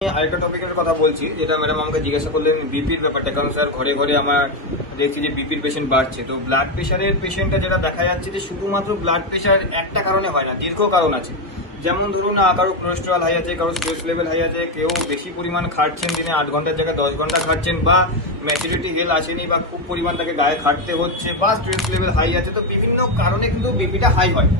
আরেকটা টপিকের কথা বলছি, যেটা ম্যাডাম আমাকে জিজ্ঞাসা করলেন বিপির ব্যাপারটা। কারণ স্যার ঘরে ঘরে আমার দেখছি যে বিপির পেশেন্ট বাড়ছে। তো ব্লাড প্রেশারের পেশেন্টটা যেটা দেখা যাচ্ছে যে শুধুমাত্র ব্লাড প্রেশার একটা কারণে হয় না, দীর্ঘ কারণ আছে। যেমন ধরুন কারো কোলেস্ট্রল হাই আছে, কারো স্ট্রেস লেভেল হাই আছে, কেউ বেশি পরিমাণ খাটছেন, দিনে 8 ঘন্টার জায়গায় 10 ঘন্টা খাটছেন, বা ম্যাচুরিটি হেল আসেনি, বা খুব পরিমাণ তাকে গায়ে খাটতে হচ্ছে, বা স্ট্রেস লেভেল হাই আছে। তো বিভিন্ন কারণে কিন্তু বিপিটা হাই হয়।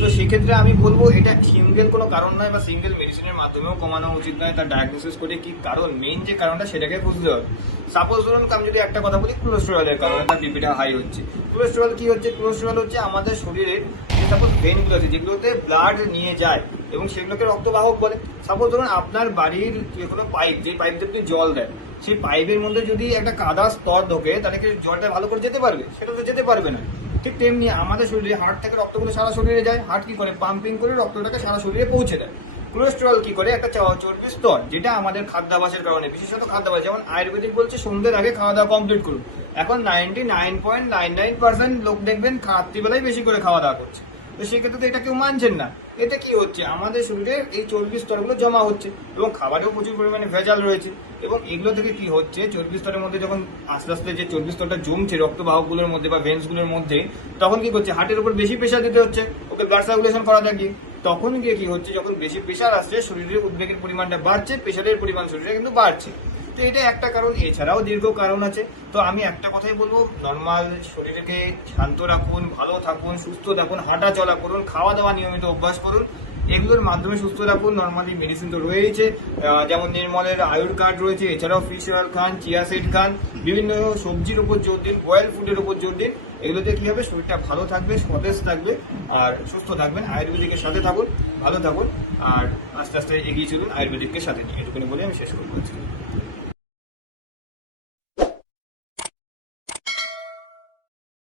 তো সেক্ষেত্রে আমি বলবো এটা সিঙ্গেল কোনো কারণ নয়, বা সিঙ্গেল মেডিসিনের মাধ্যমেও কমানো উচিত নয়। তার ডায়াগনোসিস করে কি কারণ, মেইন যে কারণটা সেটাকে বুঝতে হবে। সাপোজ ধরুন আমি যদি একটা কথা বলি, কোলেস্টেরলের কারণে তার বিপিটা হাই হচ্ছে। কোলেস্টেরল কি হচ্ছে? কোলেস্টেরল হচ্ছে আমাদের শরীরের যে সাপোজ ভেনগুলো আছে, যেগুলোতে ব্লাড নিয়ে যায় এবং সেগুলোকে রক্তবাহক বলে। সাপোজ ধরুন আপনার বাড়ির যে কোনো পাইপ, যে পাইপ দিয়ে আপনি জল দেন, সেই পাইপের মধ্যে যদি একটা কাদা স্তর ঢোকে, তাহলে কি জলটা ভালো করে যেতে পারবে? সেটা তো যেতে পারবে না। ঠিক তেমনি আমাদের শরীরে হার্ট থেকে রক্তগুলো সারা শরীরে যায়, হার্ট কি করে? পাম্পিং করে রক্তটাকে সারা শরীরে পৌঁছে দেয়। কোলেস্টেরল কি করে? একটা চর্বির স্তর, যেটা আমাদের খাদ্যাভ্যাসের কারণে, বিশেষত খাদ্যাভ্যাস, যেমন আয়ুর্বেদিক বলছে সন্ধ্যের আগে খাওয়া দাওয়া কমপ্লিট করুন। এখন 99.99% লোক দেখবেন রাত্রিবেলায় বেশি করে খাওয়া দাওয়া করছে। তো সেক্ষেত্রে তো এটা কেউ মানছেন না। এতে কি হচ্ছে? আমাদের শরীরে এই চর্বির স্তরগুলো জমা হচ্ছে, এবং খাবারেও প্রচুর পরিমাণে ভেজাল রয়েছে। এবং এগুলো থেকে কি হচ্ছে? চর্বি স্তরের মধ্যে যখন আস্তে আস্তে যে চর্বি স্তরটা জমছে রক্তবাহকগুলোর মধ্যে বা ভেন্সগুলোর মধ্যে, তখন কি করছে? হার্টের উপর বেশি প্রেশার দিতে হচ্ছে, ওকে ব্লাড সার্কুলেশন করা থাকে। তখন গিয়ে কি হচ্ছে? যখন বেশি প্রেশার আসছে, শরীরের উদ্বেগের পরিমাণটা বাড়ছে, প্রেশারের পরিমাণ শরীরে কিন্তু বাড়ছে। তো এটা একটা কারণ, এছাড়াও দীর্ঘ কারণ আছে। তো আমি একটা কথাই বলবো, নর্মাল শরীরকে শান্ত রাখুন, ভালো থাকুন, সুস্থ থাকুন, হাঁটা চলা করুন, খাওয়া দাওয়া নিয়মিত অভ্যাস করুন। এগুলোর মাধ্যমে সুস্থ রাখুন। নর্মালি মেডিসিন তো রয়েছে, যেমন নির্মলের আয়ুর কার্ড রয়েছে, এছাড়াও ফিশ অয়েল খান, চিয়া সিড খান, বিভিন্ন সবজির উপর জোর দিন, বয়েল ফুডের উপর জোর দিন। এগুলোতে কি হবে? শরীরটা ভালো থাকবে, সতেজ থাকবে, আর সুস্থ থাকবেন। আয়ুর্বেদিকের সাথে থাকুন, ভালো থাকুন, আর আস্তে আস্তে এগিয়ে চলুন আয়ুর্বেদিকের সাথে নিয়ে। এটুকুনি বলে আমি শেষ করবো আজকে।